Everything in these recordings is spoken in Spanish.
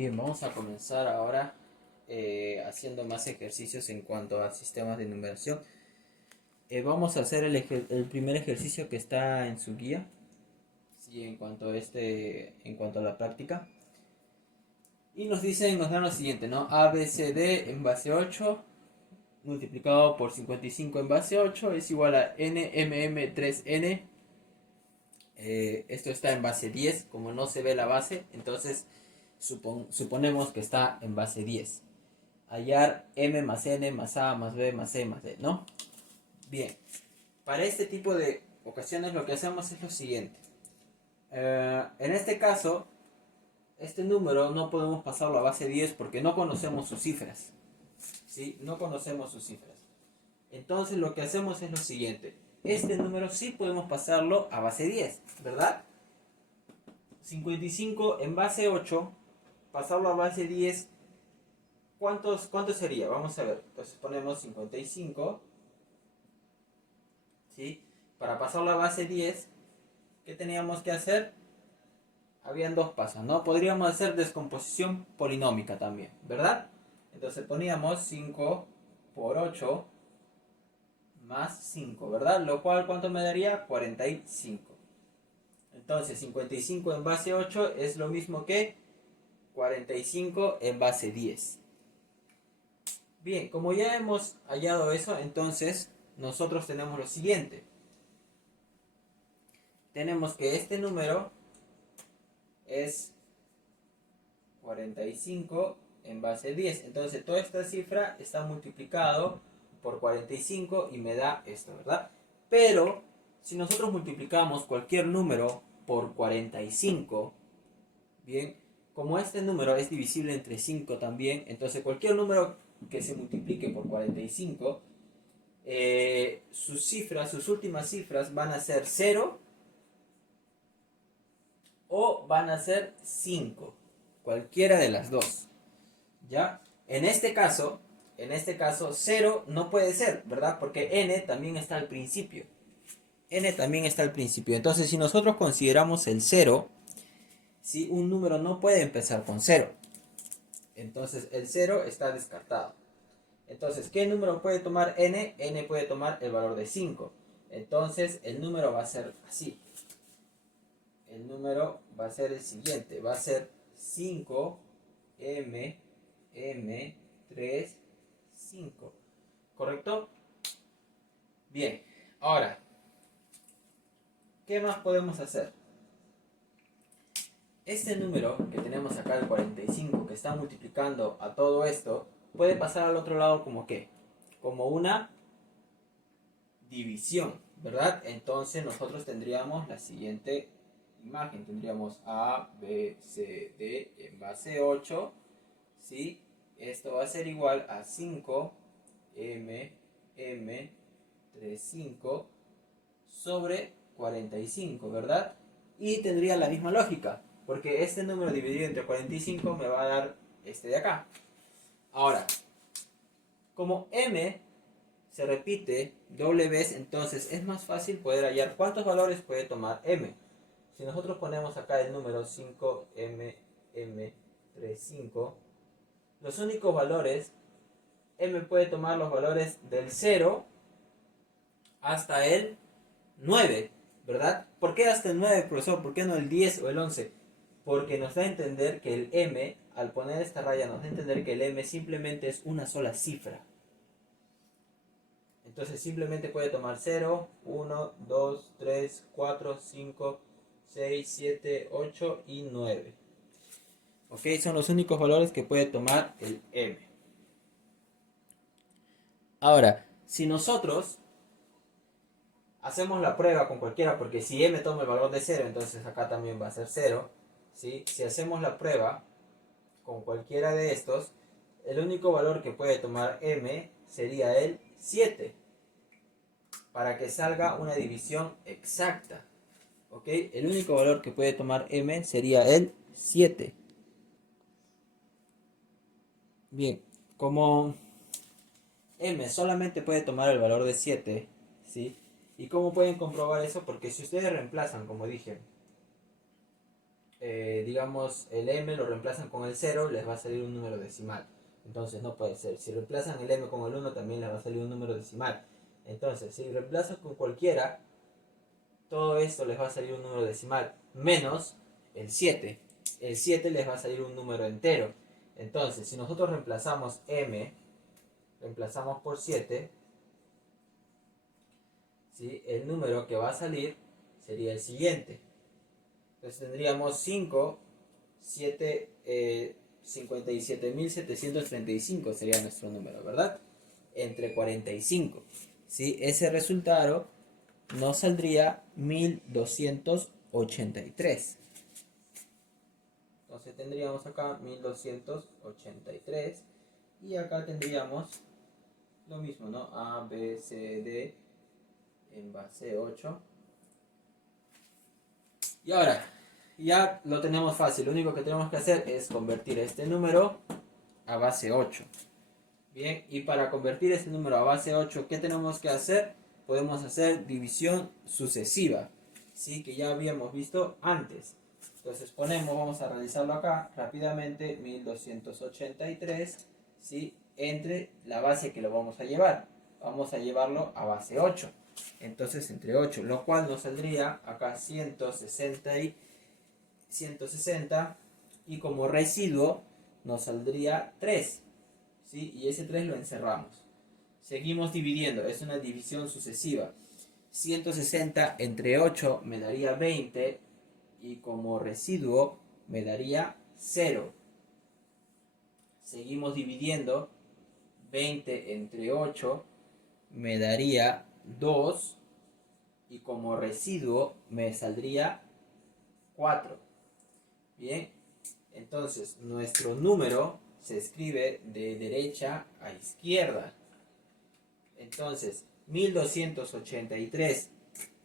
Bien, vamos a comenzar ahora haciendo más ejercicios en cuanto a sistemas de numeración. Vamos a hacer el primer ejercicio que está en su guía, sí, en cuanto a la práctica. Y nos dan lo siguiente, ¿no? ABCD en base 8 multiplicado por 55 en base 8 es igual a NMM3N. Esto está en base 10, como no se ve la base, entonces suponemos que está en base 10. Hallar M más N más A más B más C más D, ¿no? Bien, para este tipo de ocasiones lo que hacemos es lo siguiente. En este caso, este número no podemos pasarlo a base 10 porque no conocemos sus cifras. ¿Sí? No conocemos sus cifras. Entonces lo que hacemos es lo siguiente. Este número sí podemos pasarlo a base 10, ¿verdad? 55 en base 8, pasarlo a base 10, ¿cuántos sería? Vamos a ver. Entonces ponemos 55, ¿sí? Para pasarlo a base 10, ¿qué teníamos que hacer? Habían dos pasos, ¿no? Podríamos hacer descomposición polinómica también, ¿verdad? Entonces poníamos 5 por 8 más 5, ¿verdad? Lo cual, ¿cuánto me daría? 45. Entonces 55 en base 8 es lo mismo que 45 en base 10. Bien, como ya hemos hallado eso, entonces nosotros tenemos lo siguiente. Tenemos que este número es 45 en base 10. Entonces toda esta cifra está multiplicado por 45 y me da esto, ¿verdad? Pero si nosotros multiplicamos cualquier número por 45, bien, como este número es divisible entre 5 también, entonces cualquier número que se multiplique por 45, sus últimas cifras van a ser 0 o van a ser 5, cualquiera de las dos. ¿Ya? En este caso 0 no puede ser, ¿verdad? Porque n también está al principio. N también está al principio. Entonces, si nosotros consideramos el 0, ¿sí? Un número no puede empezar con 0. Entonces, el 0 está descartado. Entonces, ¿qué número puede tomar n? N puede tomar el valor de 5. Entonces, el número va a ser así. El número va a ser el siguiente. Va a ser 5 m 3 5. ¿Correcto? Bien. Ahora, ¿qué más podemos hacer? Este número que tenemos acá, el 45, que está multiplicando a todo esto, puede pasar al otro lado como ¿qué? Como una división, ¿verdad? Entonces nosotros tendríamos la siguiente imagen. Tendríamos A, B, C, D en base 8, ¿sí? Esto va a ser igual a 5 M 3 5 sobre 45, ¿verdad? Y tendría la misma lógica, porque este número dividido entre 45 me va a dar este de acá. Ahora, como m se repite doble vez, entonces es más fácil poder hallar cuántos valores puede tomar m. Si nosotros ponemos acá el número 5m35, los únicos valores, m puede tomar los valores del 0 hasta el 9, ¿verdad? ¿Por qué hasta el 9, profesor? ¿Por qué no el 10 o el 11? Porque nos da a entender que el m, al poner esta raya, nos da a entender que el m simplemente es una sola cifra. Entonces simplemente puede tomar 0, 1, 2, 3, 4, 5, 6, 7, 8 y 9. ¿Ok? Son los únicos valores que puede tomar el m. Ahora, si nosotros hacemos la prueba con cualquiera, porque si m toma el valor de 0, entonces acá también va a ser 0, ¿sí? Si hacemos la prueba con cualquiera de estos, el único valor que puede tomar m sería el 7, para que salga una división exacta. ¿Ok? El único valor que puede tomar m sería el 7. Bien, como m solamente puede tomar el valor de 7, ¿sí? ¿Y cómo pueden comprobar eso? Porque si ustedes reemplazan, como dije, digamos, el m lo reemplazan con el 0, les va a salir un número decimal. Entonces no puede ser. Si reemplazan el m con el 1, también les va a salir un número decimal. Entonces, si reemplazan con cualquiera, todo esto les va a salir un número decimal, menos el 7. El 7 les va a salir un número entero. Entonces, si nosotros reemplazamos m, reemplazamos por 7, ¿sí? El número que va a salir sería el siguiente. Entonces tendríamos 5, 57.735 sería nuestro número, ¿verdad? Entre 45. ¿Sí? Ese resultado nos saldría 1283. Entonces tendríamos acá 1283. Y acá tendríamos lo mismo, ¿no? A, B, C, D en base 8. Y ahora, ya lo tenemos fácil. Lo único que tenemos que hacer es convertir este número a base 8. Bien, y para convertir este número a base 8, ¿qué tenemos que hacer? Podemos hacer división sucesiva, ¿sí? Que ya habíamos visto antes. Entonces vamos a realizarlo acá rápidamente, 1283, ¿sí? Entre la base que lo vamos a llevar. Vamos a llevarlo a base 8. Entonces entre 8, lo cual nos saldría acá 160 y como residuo nos saldría 3, ¿sí? Y ese 3 lo encerramos. Seguimos dividiendo, es una división sucesiva. 160 entre 8 me daría 20 y como residuo me daría 0. Seguimos dividiendo, 20 entre 8 me daría 2 y como residuo me saldría 4. Bien, entonces nuestro número se escribe de derecha a izquierda. Entonces 1283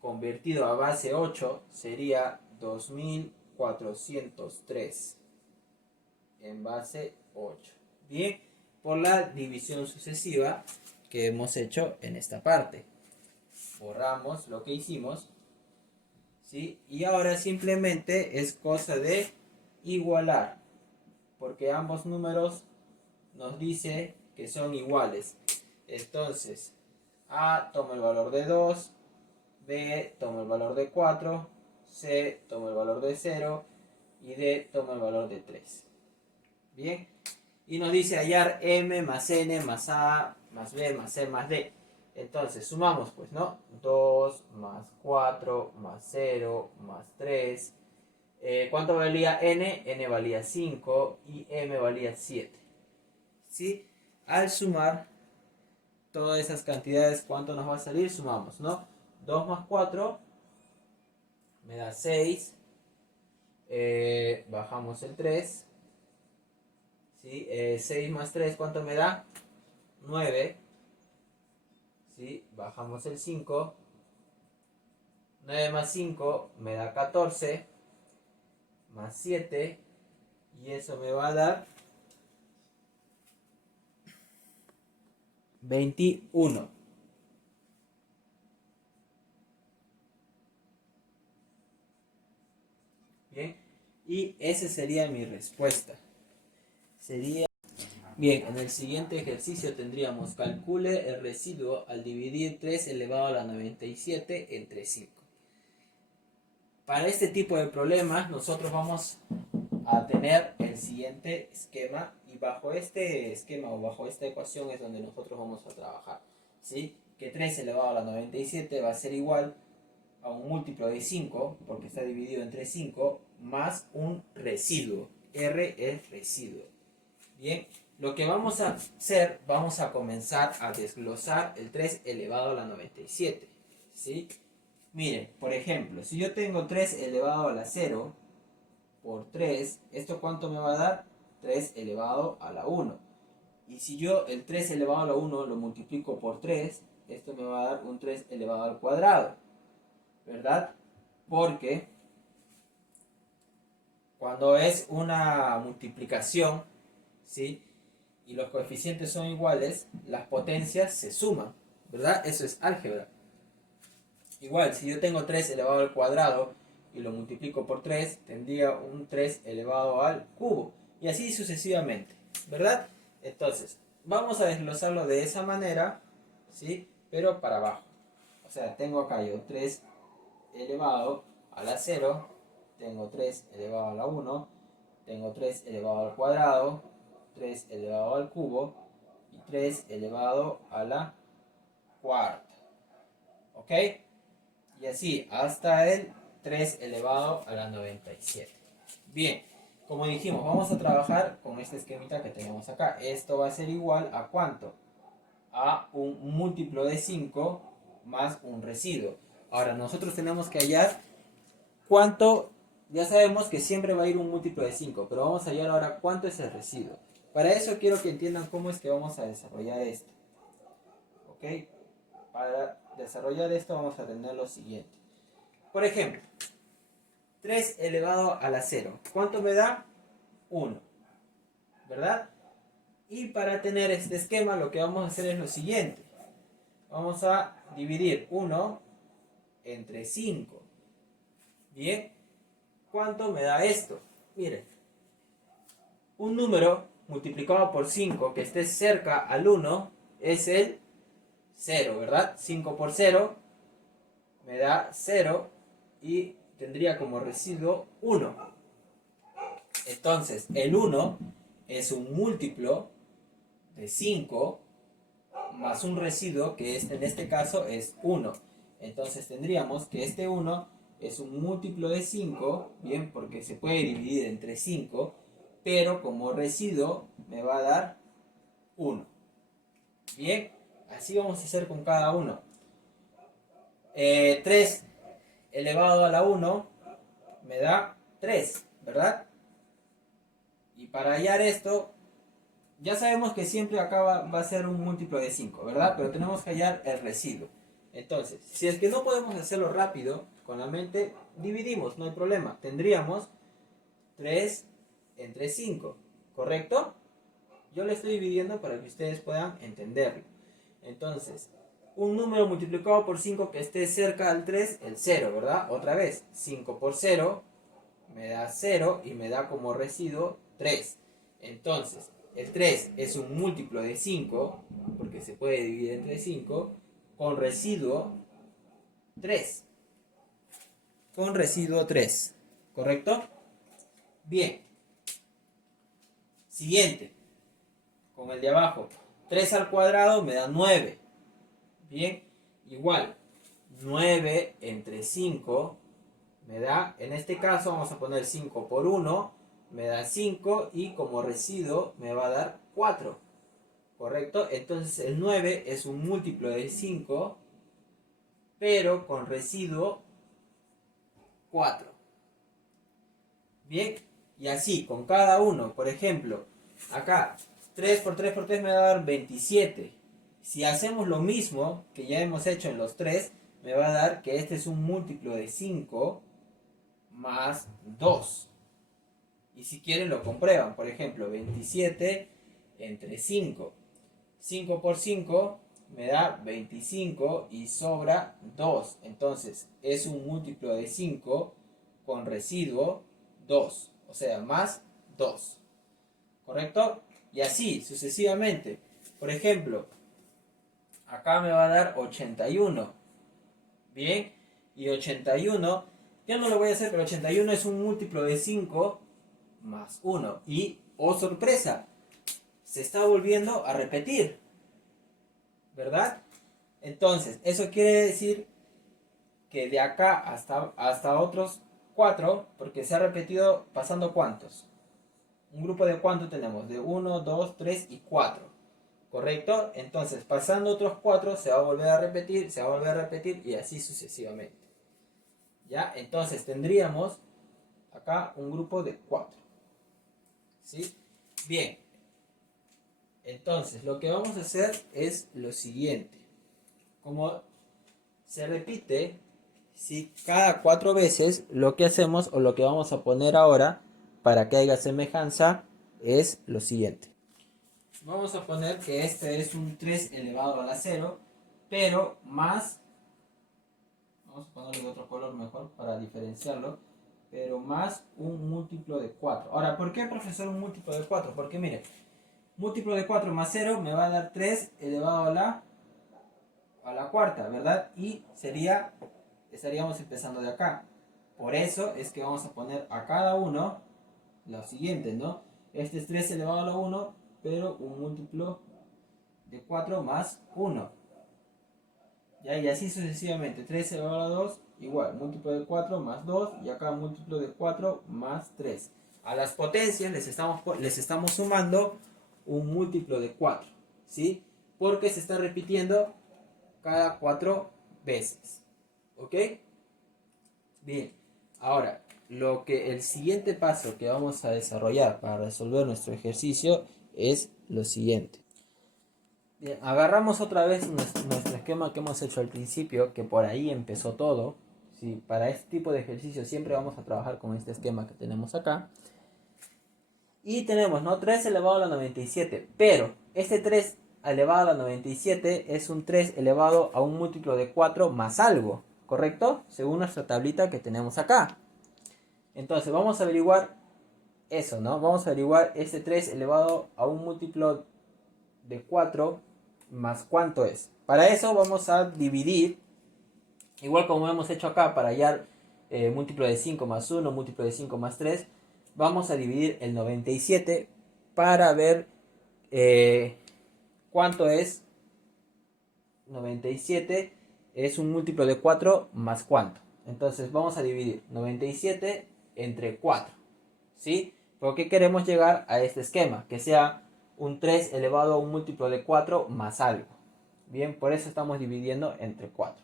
convertido a base 8 sería 2403 en base 8. Bien, por la división sucesiva que hemos hecho en esta parte. Borramos lo que hicimos, ¿sí? Y ahora simplemente es cosa de igualar, porque ambos números nos dice que son iguales. Entonces, A toma el valor de 2, B toma el valor de 4, C toma el valor de 0 y D toma el valor de 3. Bien, y nos dice hallar M más N más A más B más C más D. Entonces sumamos pues, ¿no? 2 más 4 más 0 más 3. ¿Cuánto valía N? N valía 5 y M valía 7. ¿Sí? Al sumar todas esas cantidades, ¿cuánto nos va a salir? Sumamos, ¿no? 2 más 4 me da 6. Bajamos el 3. ¿Sí? 6 más 3, ¿cuánto me da? 9. ¿Sí? Bajamos el 5. 9 más 5 me da 14. Más 7. Y eso me va a dar 21. Bien. Y esa sería mi respuesta. Sería... Bien, en el siguiente ejercicio tendríamos calcule el residuo al dividir 3 elevado a la 97 entre 5. Para este tipo de problemas nosotros vamos a tener el siguiente esquema y bajo este esquema o bajo esta ecuación es donde nosotros vamos a trabajar, ¿sí? Que 3 elevado a la 97 va a ser igual a un múltiplo de 5 porque está dividido entre 5 más un residuo. R es residuo. Bien, lo que vamos a hacer, vamos a comenzar a desglosar el 3 elevado a la 97, ¿sí? Miren, por ejemplo, si yo tengo 3 elevado a la 0 por 3, ¿esto cuánto me va a dar? 3 elevado a la 1. Y si yo el 3 elevado a la 1 lo multiplico por 3, esto me va a dar un 3 elevado al cuadrado, ¿verdad? Porque cuando es una multiplicación, ¿sí? Y los coeficientes son iguales, las potencias se suman, ¿verdad? Eso es álgebra. Igual, si yo tengo 3 elevado al cuadrado y lo multiplico por 3, tendría un 3 elevado al cubo. Y así sucesivamente, ¿verdad? Entonces, vamos a desglosarlo de esa manera, ¿sí? Pero para abajo. O sea, tengo acá yo 3 elevado a la 0, tengo 3 elevado a la 1, tengo 3 elevado al cuadrado, 3 elevado al cubo y 3 elevado a la cuarta. ¿Ok? Y así hasta el 3 elevado a la 97. Bien, como dijimos, vamos a trabajar con este esquemita que tenemos acá. Esto va a ser igual a ¿cuánto? A un múltiplo de 5 más un residuo. Ahora, nosotros tenemos que hallar cuánto. Ya sabemos que siempre va a ir un múltiplo de 5, pero vamos a hallar ahora cuánto es el residuo. Para eso quiero que entiendan cómo es que vamos a desarrollar esto. ¿Ok? Para desarrollar esto vamos a tener lo siguiente. Por ejemplo, 3 elevado a la 0. ¿Cuánto me da? 1. ¿Verdad? Y para tener este esquema lo que vamos a hacer es lo siguiente. Vamos a dividir 1 entre 5. Bien. ¿Cuánto me da esto? Miren. Un número multiplicado por 5 que esté cerca al 1 es el 0, ¿verdad? 5 por 0 me da 0 y tendría como residuo 1. Entonces, el 1 es un múltiplo de 5 más un residuo que en este caso es 1. Entonces tendríamos que este 1 es un múltiplo de 5, bien, porque se puede dividir entre 5, pero como residuo me va a dar 1. Bien, así vamos a hacer con cada uno. 3 elevado a la 1 me da 3, ¿verdad? Y para hallar esto, ya sabemos que siempre acá va a ser un múltiplo de 5, ¿verdad? Pero tenemos que hallar el residuo. Entonces, si es que no podemos hacerlo rápido, con la mente dividimos, no hay problema. Tendríamos 3 entre 5, ¿correcto? Yo le estoy dividiendo para que ustedes puedan entenderlo. Entonces, un número multiplicado por 5 que esté cerca al 3, el 0, ¿verdad? Otra vez, 5 por 0 me da 0 y me da como residuo 3. Entonces, el 3 es un múltiplo de 5, porque se puede dividir entre 5, con residuo 3. Con residuo 3, ¿correcto? Bien. Siguiente, con el de abajo. 3 al cuadrado me da 9. Bien, igual. 9 entre 5 me da, en este caso vamos a poner 5 por 1, me da 5 y como residuo me va a dar 4. ¿Correcto? Entonces el 9 es un múltiplo de 5, pero con residuo 4. Bien, y así con cada uno. Por ejemplo, acá 3 por 3 por 3 me va a dar 27. Si hacemos lo mismo que ya hemos hecho en los 3, me va a dar que este es un múltiplo de 5 más 2. Y si quieren lo comprueban. Por ejemplo, 27 entre 5. 5 por 5 me da 25 y sobra 2. Entonces es un múltiplo de 5 con residuo 2. O sea, más 2. ¿Correcto? Y así sucesivamente. Por ejemplo, acá me va a dar 81. Bien. Y 81, ya no lo voy a hacer, pero 81 es un múltiplo de 5 más 1. Y, oh sorpresa, se está volviendo a repetir, ¿verdad? Entonces, eso quiere decir que de acá hasta otros 4, porque se ha repetido pasando ¿cuántos? Un grupo de ¿cuánto tenemos? De 1, 2, 3 y 4. ¿Correcto? Entonces, pasando otros 4, se va a volver a repetir, se va a volver a repetir y así sucesivamente. ¿Ya? Entonces, tendríamos acá un grupo de 4. ¿Sí? Bien. Entonces, lo que vamos a hacer es lo siguiente. Como se repite, ¿sí? Cada 4 veces, lo que hacemos o lo que vamos a poner ahora para que haya semejanza es lo siguiente. Vamos a poner que este es un 3 elevado a la 0, pero más, Vamos a ponerle de otro color mejor para diferenciarlo. Pero más un múltiplo de 4. Ahora, ¿por qué, profesor, un múltiplo de 4? Porque mire, múltiplo de 4 más 0 me va a dar 3 elevado a la cuarta, ¿verdad? Y estaríamos empezando de acá. Por eso es que vamos a poner a cada uno lo siguiente, ¿no? Este es 3 elevado a la 1, pero un múltiplo de 4 más 1. ¿Ya? Y así sucesivamente. 3 elevado a la 2, igual. Múltiplo de 4 más 2. Y acá múltiplo de 4 más 3. A las potencias les estamos sumando un múltiplo de 4. ¿Sí? Porque se está repitiendo cada 4 veces. ¿Ok? Bien. Ahora, el siguiente paso que vamos a desarrollar para resolver nuestro ejercicio es lo siguiente. Bien, agarramos otra vez nuestro esquema que hemos hecho al principio, que por ahí empezó todo. ¿Sí? Para este tipo de ejercicio siempre vamos a trabajar con este esquema que tenemos acá. Y tenemos, ¿no? 3 elevado a la 97. Pero este 3 elevado a la 97 es un 3 elevado a un múltiplo de 4 más algo, ¿correcto? Según nuestra tablita que tenemos acá. Entonces vamos a averiguar eso, ¿no? Vamos a averiguar este 3 elevado a un múltiplo de 4 más cuánto es. Para eso vamos a dividir, igual como hemos hecho acá para hallar múltiplo de 5 más 1, múltiplo de 5 más 3, vamos a dividir el 97 para ver cuánto es. 97 es un múltiplo de 4 más cuánto. Entonces vamos a dividir 97 entre 4. ¿Sí? Porque queremos llegar a este esquema, que sea un 3 elevado a un múltiplo de 4 más algo. Bien, por eso estamos dividiendo entre 4.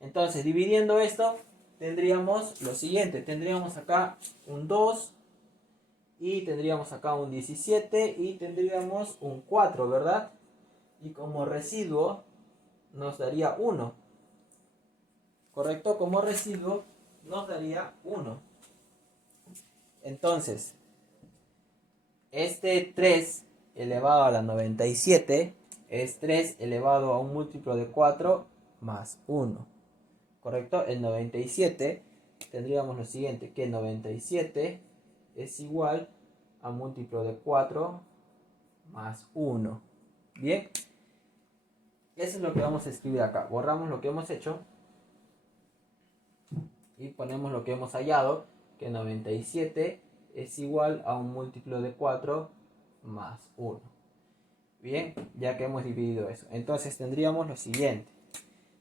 Entonces, dividiendo esto, tendríamos lo siguiente. Tendríamos acá un 2 y tendríamos acá un 17 y tendríamos un 4, ¿verdad? Y como residuo nos daría 1. ¿Correcto? Como residuo nos daría 1. Entonces, este 3 elevado a la 97 es 3 elevado a un múltiplo de 4 más 1. ¿Correcto? El 97 tendríamos lo siguiente, que 97 es igual a múltiplo de 4 más 1. Bien. Eso es lo que vamos a escribir acá. Borramos lo que hemos hecho y ponemos lo que hemos hallado, que 97 es igual a un múltiplo de 4 más 1. Bien, ya que hemos dividido eso. Entonces tendríamos lo siguiente.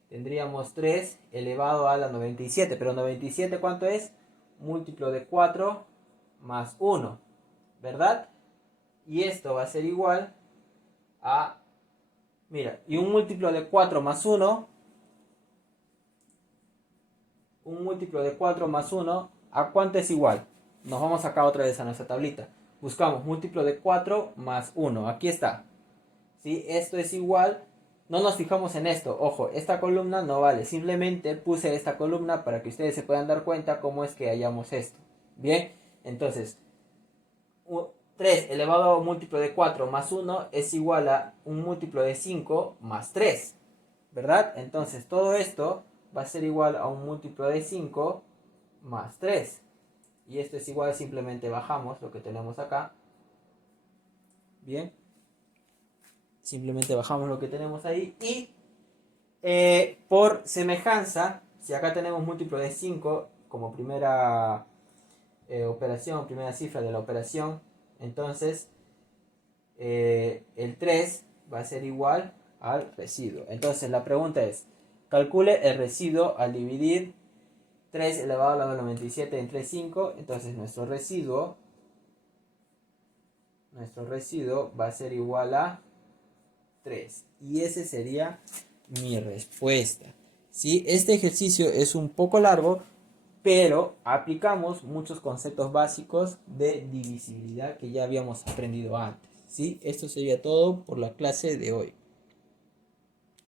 Tendríamos 3 elevado a la 97. Pero 97, ¿cuánto es? Múltiplo de 4 más 1. ¿Verdad? Y esto va a ser igual a... Mira, y un múltiplo de 4 más 1... Un múltiplo de 4 más 1, ¿a cuánto es igual? Nos vamos acá otra vez a nuestra tablita. Buscamos múltiplo de 4 más 1. Aquí está. ¿Sí? Esto es igual. No nos fijamos en esto. Ojo, esta columna no vale. Simplemente puse esta columna para que ustedes se puedan dar cuenta cómo es que hallamos esto. Bien, entonces 3 elevado a un múltiplo de 4 más 1 es igual a un múltiplo de 5 más 3. ¿Verdad? Entonces todo esto va a ser igual a un múltiplo de 5 más 3. Y esto es igual, simplemente bajamos lo que tenemos acá. Bien. Simplemente bajamos lo que tenemos ahí. Y por semejanza, si acá tenemos múltiplo de 5 como primera operación, primera cifra de la operación, entonces el 3 va a ser igual al residuo. Entonces la pregunta es, calcule el residuo al dividir 3 elevado a la 97 entre 5. Entonces nuestro residuo va a ser igual a 3. Y ese sería mi respuesta. ¿Sí? Este ejercicio es un poco largo, pero aplicamos muchos conceptos básicos de divisibilidad que ya habíamos aprendido antes. ¿Sí? Esto sería todo por la clase de hoy.